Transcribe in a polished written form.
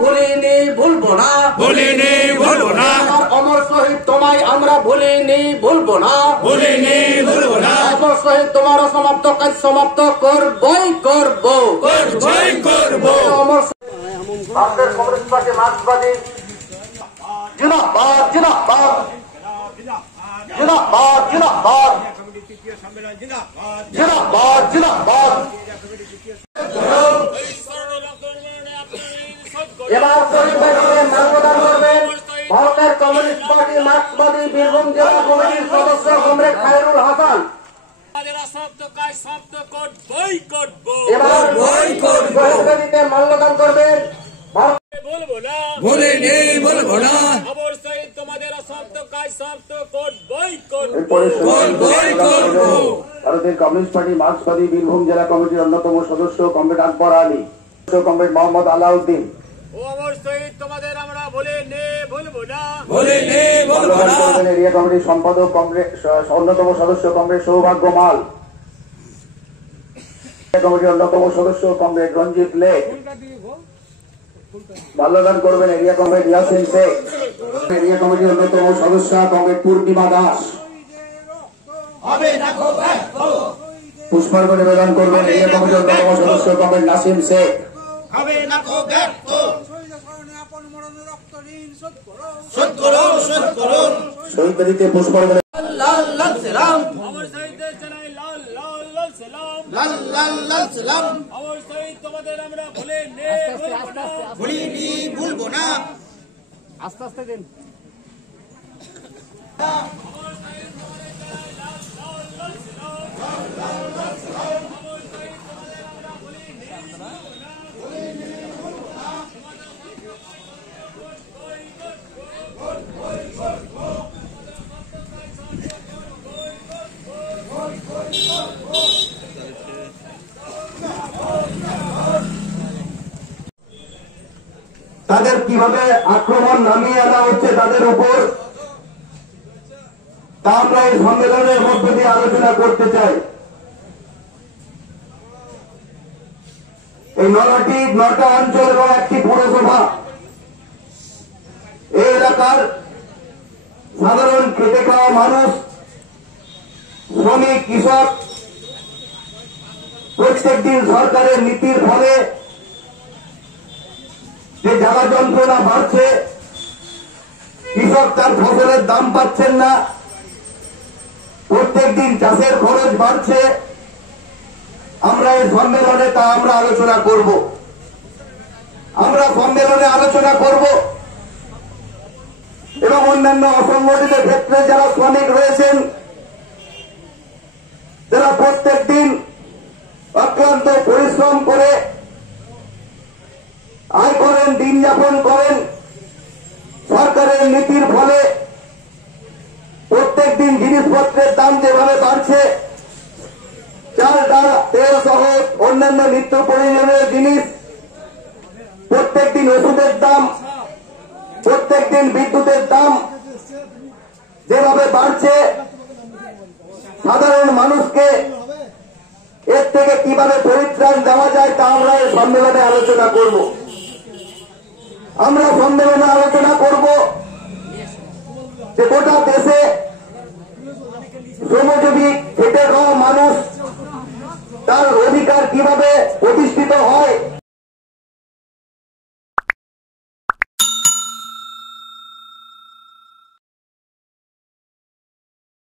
ভুলিনি ভুলবো না, ভুলিনি ভুলবো না, অমর শহীদ তোমায় আমরা ভুলিনি ভুলবো না, ভুলিনি ভুলবো না, অমর শহীদ তোমার অসমাপ্ত কাজ সমাপ্ত করবই করবো, করবই করবো। অমর ভারতের কমিউনিস্ট পার্টি মার্ক্সবাদী জিন্দাবাদ জিন্দাবাদ জিন্দাবাদ জিন্দাবাদ জিন্দাবাদ জিন্দাবাদ। এবার শহীদ ভাইকে মাল্যদান করবেন ভারতের কমিউনিস্ট পার্টি মার্ক্সবাদী বীরভূম জেলা কমিটির সদস্য কমরেড খায়রুল হাসান। এবার শহীদকে মাল্যদান করবেন ভুলিনি ভুলবো না, ভারতের কমিউনিস্ট পার্টি মার্ক্সবাদী বীরভূম জেলা কমিটির অন্যতম সদস্য comrade Akbar Ali, comrade Mohammad Alauddin, area কমিটির সম্পাদক কমরেড অন্যতম সদস্য কমরেড সৌভাগ্য মাল, কমিটির অন্যতম সদস্য কমরেড রঞ্জিত লেক। মাল্যদান করবেন area comrade Yasin Sheikh, area কমিটির অন্যতম সদস্য কমরেড পূর্ণিমা দাস। পুষ্পার্ঘ্য নিবেদন করবেন এরিয়া কমিটির অন্যতম সদস্য কমরেড নাসিম শেখ। শহীদ বেদিতে পুষ্পার্ঘ্য ভুলিনি ভুলবো না, আস্তে আস্তে দিন। তাদের কিভাবে আক্রমণ নামিয়ে আনা হচ্ছে তাদের উপর, তা আমরা এই সম্মেলনের মধ্য দিয়ে আলোচনা করতে চাই। এই 9টা অঞ্চল এবং একটি পৌরসভা, এই এলাকার সাধারণ খেটে খাওয়া মানুষ, শ্রমিক, কৃষক প্রত্যেক দিন সরকারের নীতির ফলে যে জ্বালা যন্ত্রণা বাড়ছে, কৃষক তার ফসলের দাম পাচ্ছেন না, প্রত্যেক দিন চাষের খরচ বাড়ছে, আমরা এই সম্মেলনে তা আমরা আলোচনা করব। আমরা সম্মেলনে আলোচনা করব এবং অন্যান্য অসংগঠিত ক্ষেত্রে যারা শ্রমিক রয়েছেন, যারা প্রত্যেক দিন অক্লান্ত পরিশ্রম করে আয় করেন, দিন যাপন করেন, সরকারের নীতির ফলে প্রত্যেক দিন জিনিসপত্রের দাম যেভাবে বাড়ছে, চাল ডাল তেল সহ অন্যান্য নিত্য প্রয়োজনীয় জিনিস, প্রত্যেক দিন ওষুধের দাম, প্রত্যেক দিন বিদ্যুতের দাম যেভাবে বাড়ছে, সাধারণ মানুষকে এর থেকে কিভাবে পরিত্রাণ দেওয়া যায় তা আমরা এই সম্মেলনে আলোচনা করব। আমরা সম্মেলনে আলোচনা করব যে গোটা দেশে শ্রমজীবী